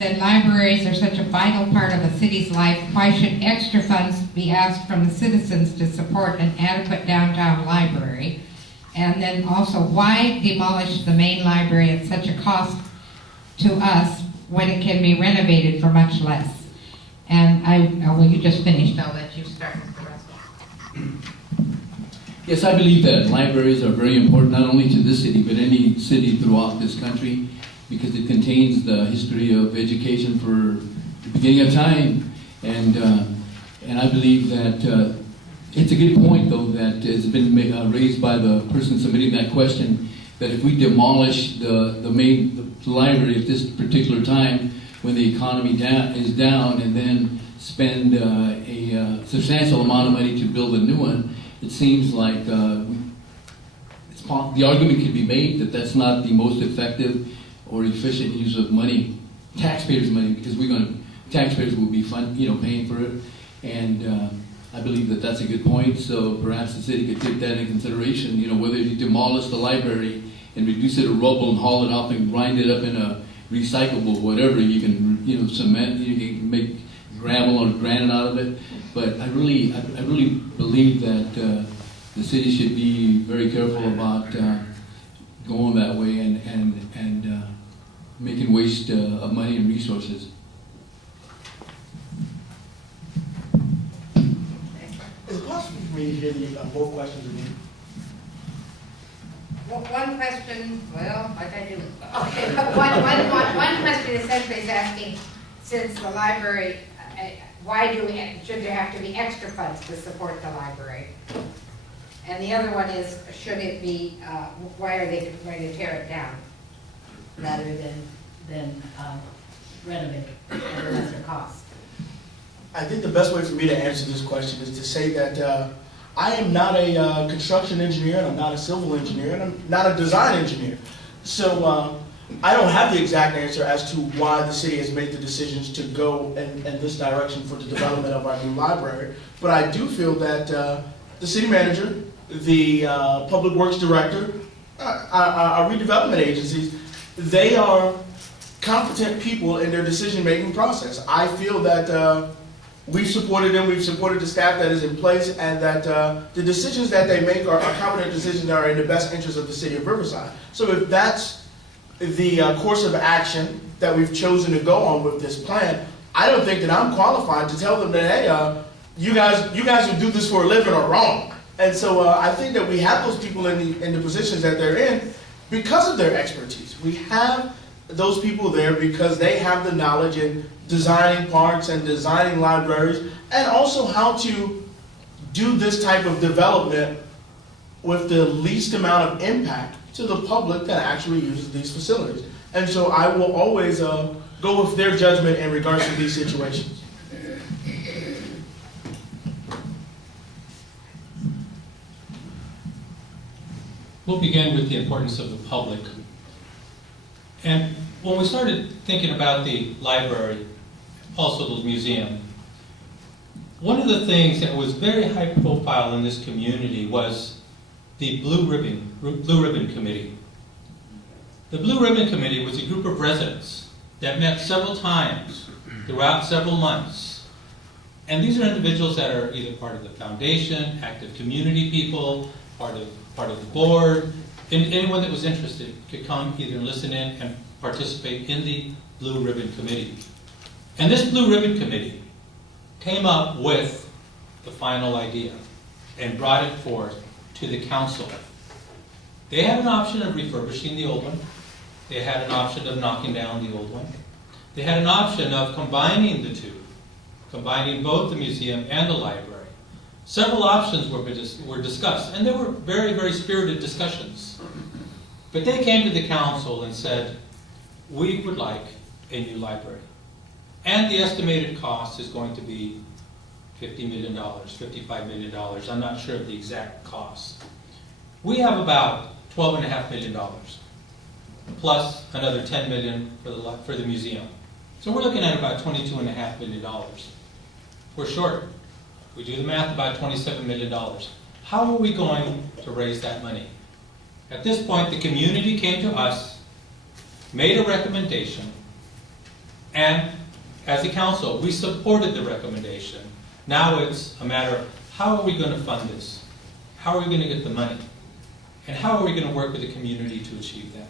That libraries are such a vital part of a city's life, why should extra funds be asked from the citizens to support an adequate downtown library? And then also, why demolish the main library at such a cost to us when it can be renovated for much less? And well, you just finished, I'll let you start with the rest of it. Yes, I believe that libraries are very important, not only to this city, but any city throughout this country, because it contains the history of education for the beginning of time. And I believe that it's a good point, though, that has been raised by the person submitting that question, that if we demolish the main library at this particular time, when the economy is down, and then spend a substantial amount of money to build a new one, it seems like the argument could be made that that's not the most effective or efficient use of money, taxpayers' money, because taxpayers will be paying for it, and I believe that that's a good point. So perhaps the city could take that into consideration. Whether you demolish the library and reduce it to rubble and haul it off and grind it up in a recyclable whatever, you can cement, you can make gravel or granite out of it. But I really believe that the city should be very careful about going that way and making waste of money and resources. Is it possible for me to hear both questions again? Well, one question, well, like I do. Okay, one question essentially is asking, since the library, should there have to be extra funds to support the library? And the other one is, should it be, why are they going to tear it down rather than renovate it at a lesser cost? I think the best way for me to answer this question is to say that I am not a construction engineer, and I'm not a civil engineer, and I'm not a design engineer. So I don't have the exact answer as to why the city has made the decisions to go in this direction for the development of our new library. But I do feel that the city manager, the public works director, our redevelopment agencies, they are competent people in their decision-making process. I feel that we've supported them, we've supported the staff that is in place, and that the decisions that they make are competent decisions that are in the best interest of the city of Riverside. So if that's the course of action that we've chosen to go on with this plan, I don't think that I'm qualified to tell them that, hey, you guys who do this for a living are wrong. And so I think that we have those people in the positions that they're in because of their expertise. We have those people there because they have the knowledge in designing parks and designing libraries, and also how to do this type of development with the least amount of impact to the public that actually uses these facilities. And so I will always go with their judgment in regards to these situations. We'll begin with the importance of the public. And when we started thinking about the library, also the museum, one of the things that was very high profile in this community was the Blue Ribbon Committee. The Blue Ribbon Committee was a group of residents that met several times throughout several months. And these are individuals that are either part of the foundation, active community people, part of the board, and anyone that was interested could come either listen in and participate in the Blue Ribbon Committee. And this Blue Ribbon Committee came up with the final idea and brought it forth to the council. They had an option of refurbishing the old one. They had an option of knocking down the old one. They had an option of combining the two, combining both the museum and the library. Several options were discussed, and they were very, very spirited discussions. But they came to the council and said, we would like a new library. And the estimated cost is going to be $50 million, $55 million. I'm not sure of the exact cost. We have about $12.5 million, plus another $10 million for the museum. So we're looking at about $22.5 million. We're short. We do the math, about $27 million. How are we going to raise that money? At this point, the community came to us, made a recommendation, And as a council, we supported the recommendation. Now it's a matter of how are we going to fund this? How are we going to get the money? And how are we going to work with the community to achieve that?